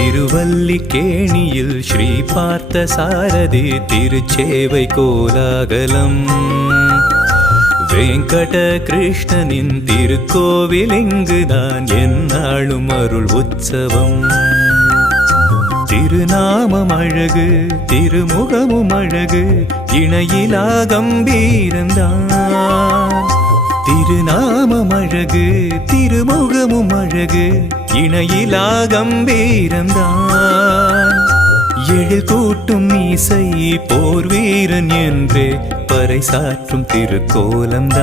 திருவல்லிக்கேணியில் ஸ்ரீ பார்த்த சாரதி திருச்சேவை கோலாகலம் வெங்கட கிருஷ்ணனின் திருக்கோவில் இங்குதான் எந்நாளும் அருள் உற்சவம் திருநாமம் அழகு திருமுகமும் அழகு இணையிலா கம்பீரந்தான் திருநாமம் அழகு திருமுகமும் அழகு இணையிலா கம்பீரந்தான் எழில் கூட்டும் இசை போர் வீரன் என்றே பறைசாற்றும் திருக்கோலம்தான்